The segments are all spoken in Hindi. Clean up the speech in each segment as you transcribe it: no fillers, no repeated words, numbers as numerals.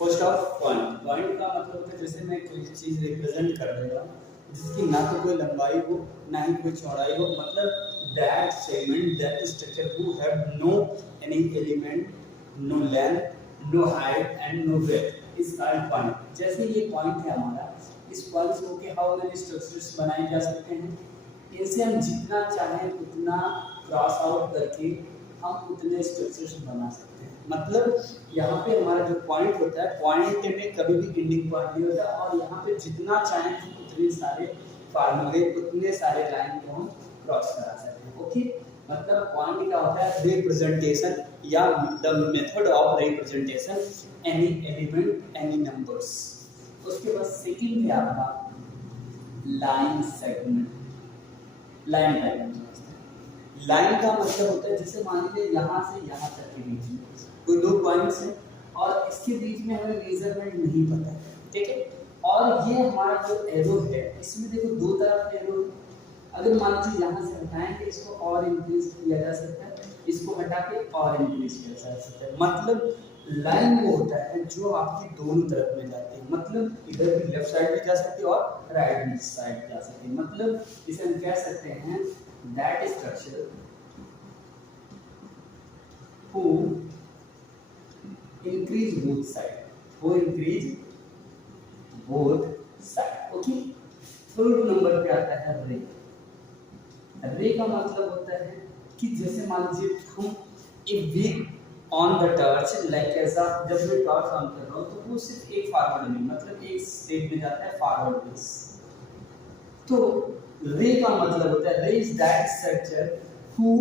फर्स्ट ऑफ पॉइंट, पॉइंट का मतलब होता है जैसे मैं कोई चीज़ रिप्रेजेंट कर दे रहा हूँ जिसकी ना तो कोई लंबाई हो ना ही कोई चौड़ाई हो, मतलब that segment that structure who have no any element, no length, no height and no breath is called point. जैसे ये पॉइंट है हमारा, इस पॉइंट को के हाउ मेनी स्ट्रक्चर्स बनाए जा सकते हैं, इनसे हम जितना चाहें उतना क्रॉस आउट करके हम उतने स्ट्रक्चर्स बना सकते हैं। मतलब यहाँ पे हमारा जो पॉइंट होता है, पॉइंट में कभी भी एंडिंग पॉइंट नहीं होता, और यहाँ पे जितना चाहें हम उतने सारे फार्मूले, उतने सारे लाइन को हम क्रॉस करा सकते हैं। ओके, मतलब पॉइंट क्या होता है, रिप्रेजेंटेशन या the method of representation any element any numbers. उसके बाद सेकंड है आपका लाइन सेगमेंट। लाइन डायग्राम समझते हैं। लाइन का मतलब होता है जैसे मान लीजिए यहाँ से यहाँ तक के बीच में कोई दो पॉइंट्स हैं और इसके बीच में हमें मेजरमेंट नहीं पता है, ठीक है, और ये हमारा जो एरो है इसमें देखो दो तरफ एरो, अगर मान लीजिए यहाँ से हटाएंगे इसको और इंक्रीज किया जा सकता है, इसको हटा के और इंक्रीज किया जा सकता है। मतलब लाइन वो होता है जो आपकी दोनों तरफ में जाती है, मतलब इधर भी लेफ्ट साइड भी जा सकती है और राइट भी साइड जा सकती है। मतलब इसे हम कह सकते हैं that structure who increase both side, who increase both side. Okay, third number पे आता है रे। रे का मतलब होता है कि जैसे मान लीजिए हम एक वीक ऑन द टर्च लाइक ऐसा, जब मैं टर्च ऑन कर रहा हूँ तो वो सिर्फ एक फॉरवर्ड में, मतलब एक स्टेप में जाता है फॉरवर्ड बेस। तो रे का मतलब होता है रे is that structure who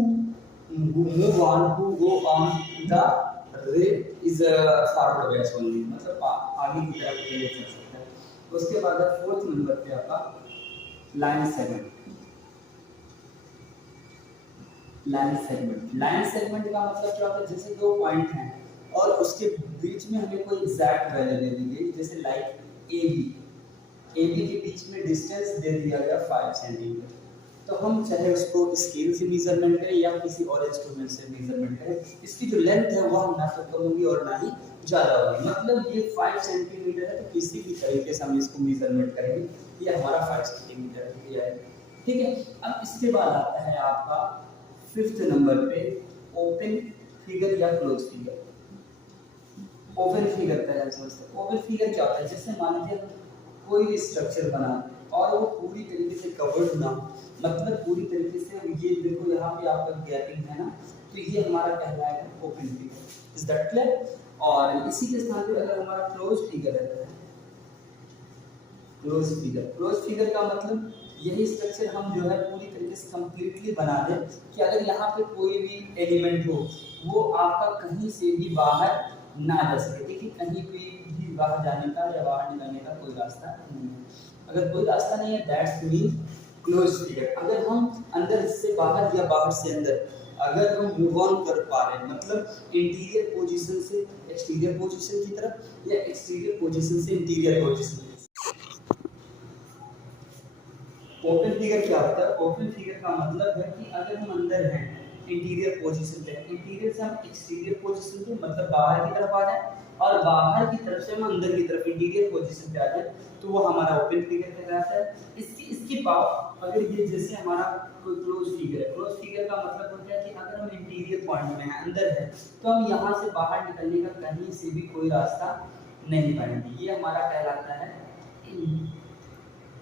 move on, who go on the रे इज फॉरवर्ड बेस ओनली, मतलब आगे की तरफ ले चल सकता है। उसके बाद फोर्थ नंबर पे आपका line segment. Line segment, line segment का मतलब क्या होता है, जैसे दो पॉइंट हैं और उसके बीच में हमें कोई एग्जैक्ट वैल्यू दे दी गई, जैसे लाइक ए बी के बीच में डिस्टेंस दे दिया गया 5 सेंटीमीटर, तो हम चाहे उसको स्केल से मेजरमेंट करें या किसी और इंस्ट्रूमेंट से मेजरमेंट करें, इसकी जो लेंथ है वह ना तो कम होगी और ना ही ज़्यादा होगी। मतलब ये 5 सेंटीमीटर है तो किसी भी तरीके से हम इसको मेजरमेंट करेंगे, ये हमारा 5 सेंटीमीटर दिया है, ठीक है। अब इसके बाद आता है आपका फिफ्थ नंबर पे ओपन फिगर या क्लोज फिगर। ओपन फिगर का हम समझते हैं। ओपन फिगर क्या होता है, जैसे मान लीजिए कोई भी स्ट्रक्चर बना और वो पूरी तरीके से कवर्ड ना हो, मतलब पूरी तरीके से, ये देखो यहाँ पे आपका गैपिंग है ना, तो ये हमारा कहलाएगा open figure. Is that clear? और इसी के साथ अगर हमारा क्लोज फिगर है, क्लोज फिगर का मतलब यही स्ट्रक्चर हम जो है पूरी तरीके से कंप्लीटली बना दें कि अगर यहाँ पे कोई भी एलिमेंट हो वो आपका कहीं से भी बाहर ना जा सके, देखिए कहीं भी बाहर जाने का या बाहर निकलने का कोई रास्ता नहीं है। अगर कोई रास्ता नहीं है दैट्स मीन क्लोज फिगर। अगर हम अंदर से बाहर या बाहर से अंदर अगर हम मूव ऑन कर पा रहे हैं, मतलब इंटीरियर पोजीशन से एक्सटीरियर पोजीशन की तरफ या एक्सटीरियर पोजीशन से इंटीरियर पोजीशन। ओपन फिगर क्या होता है? ओपन फिगर का मतलब है कि अगर हम अंदर हैं इंटीरियर पोजीशन पे, इंटीरियर से हम एक्सटीरियर पोजीशन पे मतलब बाहर की तरफ आ जाए और बाहर की तरफ से हम अंदर की तरफ इंटीरियर पोजीशन पे आ जाए, तो वो हमारा ओपन फिगर कहलाता है। इसके बाद अगर ये जैसे हमारा कोई क्लोज फिगर है, क्लोज फिगर का मतलब होता है कि अगर हम इंटीरियर पॉइंट में हैं, अंदर है, तो हम यहाँ से बाहर निकलने का कहीं से भी कोई रास्ता नहीं पाएंगे, ये हमारा कहलाता है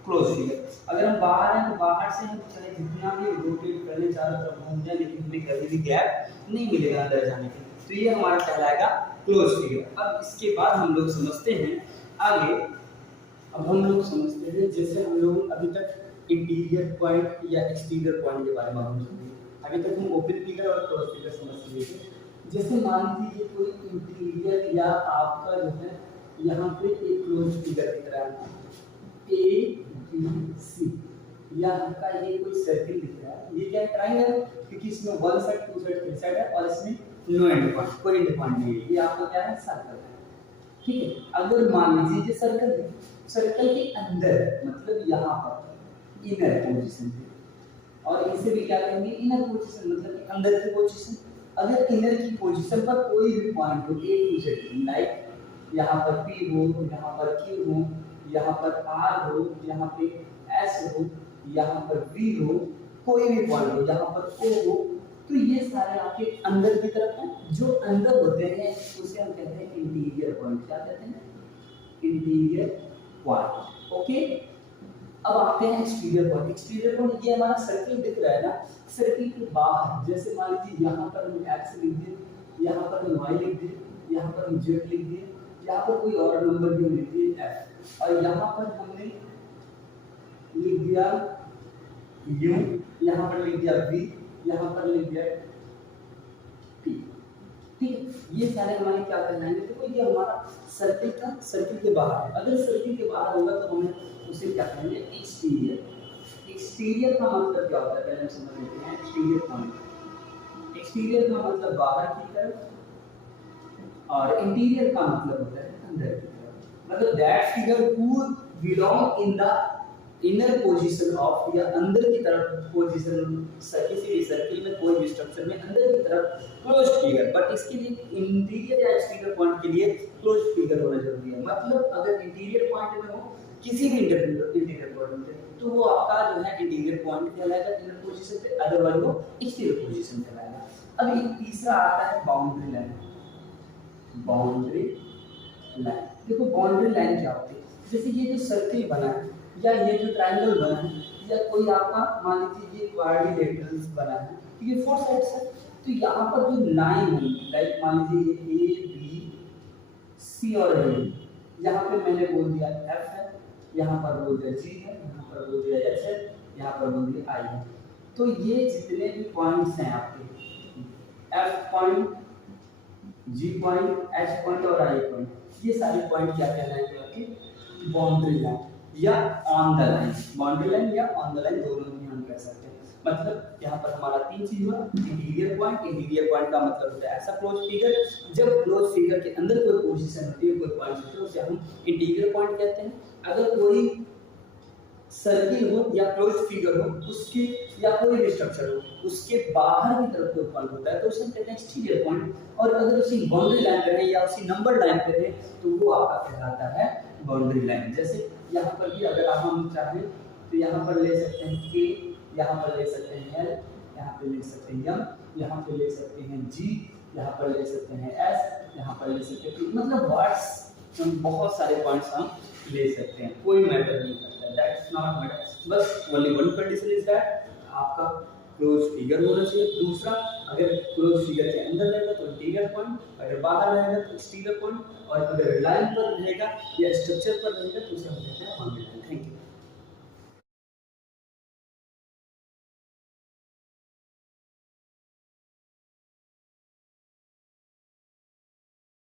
क्लोज फिगर। अगर हम बाहर हैं तो बाहर से हम चाहे जितना भी रोटेट कर ले, चारों तरफ घूम जाए, लेकिन हमें कहीं भी गैप नहीं मिलेगा अंदर जाने के, तो ये हमारा कहलाएगा क्लोज फिगर। अब इसके बाद हम लोग समझते हैं आगे। अब हम लोग समझते हैं जैसे हम लोग अभी तक इंटीरियर पॉइंट या एक्सटीरियर पॉइंट के बारे में हम समझे, अभी तक हम ओपन फिगर और क्लोज फिगर समझ लिए थे। जैसे मान लीजिए कोई इंटीरियर या आपका जो है यहाँ पे एक क्लोज फिगर दिख रहा है ए बी सी, या आपका ये कोई सर्किल दिख रहा है, ये क्या है? ट्रायंगल, क्योंकि इसमें one side two side three side है और इसमें नो एंड पॉइंट, कोई एंड पॉइंट नहीं है, ये आपका क्या है? सर्कल है, ठीक है। अगर मान लीजिए ये सर्कल है, सर्कल के अंदर मतलब यहाँ पर इनर पोजीशन पे, और इसे भी क्या कहेंगे? इनर पोजीशन, मतलब कि अंदर की पोजीशन। अगर इनर की पोजीशन पर कोई भी पॉइंट हो ए टू जेड, लाइक यहाँ पर P हो, यहाँ पर Q हो, यहाँ पर R हो, यहाँ पे S हो, यहाँ पर V हो, कोई भी पॉइंट हो, यहाँ पर O हो, तो ये सारे आपके अंदर की तरफ हैं। जो अंदर होते हैं उसे हम कहते हैं इंटीरियर पॉइंट। क्या कहते हैं? Interior point. ओके, अब आते हैं एक्सटीरियर पॉइंट। एक्सटीरियर पॉइंट ये हमारा सर्किल दिख रहा है ना, सर्किल के बाहर, जैसे मान लीजिए यहाँ पर हम एक्स लिख दिए, यहाँ पर हम वाई लिख दिए, यहाँ पर हम जेड लिख दिए, यहाँ पर कोई और नंबर भी लिख दिए एफ, और यहाँ पर हमने लिख दिया यू, यहाँ पर लिख दिया वी, यहाँ पर लिख दिया टी। ठीक है, ये सारे हमारे क्या कहलाएंगे? देखो ये हमारा सर्किल का, सर्किल के बाहर है। अगर सर्किल के बाहर होगा तो हमें उसे क्या कहेंगे? एक्सटीरियर। एक्सटीरियर का मतलब क्या होता है पहले हम समझ लेते हैं। एक्सटीरियर का मतलब, एक्सटीरियर का मतलब बाहर की तरफ, और इंटीरियर का मतलब होता है अंदर की तरफ। मतलब that figure who belong in the inner position of, या अंदर की तरफ पोजीशन, किसी भी सर्किल में कोई भी स्ट्रक्चर में अंदर की तरफ क्लोज्ड फिगर। बट इसके लिए इंटीरियर या एक्सटीरियर पॉइंट के लिए क्लोज्ड फिगर होना जरूरी है। मतलब अगर इंटीरियर पॉइंट में हो किसी भी इंटीरियर पॉइंट में, तो वो आपका जो है इंटीरियर पॉइंट कहलाएगा इनर पोजीशन पे, अदरवाइज वो एक्सटीरियर पोजीशन कहलाएगा। अब एक तीसरा आता है बाउंड्री लाइन। बाउंड्री लाइन, देखो बाउंड्री लाइन क्या होती है? जैसे ये जो सर्किल बना है, या ये जो ट्रायंगल बना है, या कोई आपका मान लीजिए ये क्वाड्रिलेटरल्स बना है, तो ये फोर साइड्स है, तो यहाँ पर जो लाइन है, लाइक मान लीजिए ये ए बी सी और डी, यहाँ पे मैंने बोल दिया एफ है, यहाँ पर बोल दिया जी है, यहाँ पर बोल दिया एच है, यहाँ पर बोल दिया आई है। तो ये जितने भी पॉइंट्स हैं आपके, एफ पॉइंट, जी पॉइंट, एच पॉइंट और आई पॉइंट, ये सारे पॉइंट क्या कहलाएंगे? आपके बाउंड्री लाइन या on the line. Boundary line या ऑन द लाइन दोनों ही हम कह सकते हैं। मतलब यहाँ पर हमारा तीन चीज हुआ, इंटीरियर पॉइंट। इंटीरियर पॉइंट का मतलब होता है ऐसा क्लोज फिगर, जब क्लोज फिगर के अंदर कोई पोजीशन होती है, कोई पॉइंट होता है, उसे हम इंटीरियर पॉइंट कहते हैं। अगर कोई सर्किल हो या क्लोज फिगर हो, उसकी या कोई भी स्ट्रक्चर हो, उसके बाहर की तरफ कोई पॉइंट होता है तो उसे हम कहते हैं एक्सटीरियर पॉइंट। और अगर उसी बाउंड्री लाइन पे है या उसी नंबर लाइन पे है तो वो आपका कहलाता है बाउंड्री लाइन। जैसे यहाँ पर भी अगर हम चाहें तो यहाँ पर ले सकते हैं के, यहाँ पर ले सकते हैं एल, यहाँ पे ले सकते हैं एम, यहाँ पे ले सकते हैं जी, यहाँ पर ले सकते हैं एस, यहाँ पर ले सकते हैं, मतलब वर्ड्स बहुत सारे पॉइंट्स हम ले सकते हैं, कोई मैटर नहीं करता। That's not matter. बस only one condition is that आपका क्लोज फिगर होना चाहिए। दूसरा, अगर क्लोज फिगर के अंदर रहेगा तो इंटीरियर पॉइंट, अगर बाहर रहेगा तो एक्सटीरियर पॉइंट, और अगर लाइन पर रहेगा या स्ट्रक्चर पर रहेगा तो उसे हम कहते हैं बाउंड्री लाइन। Thank you.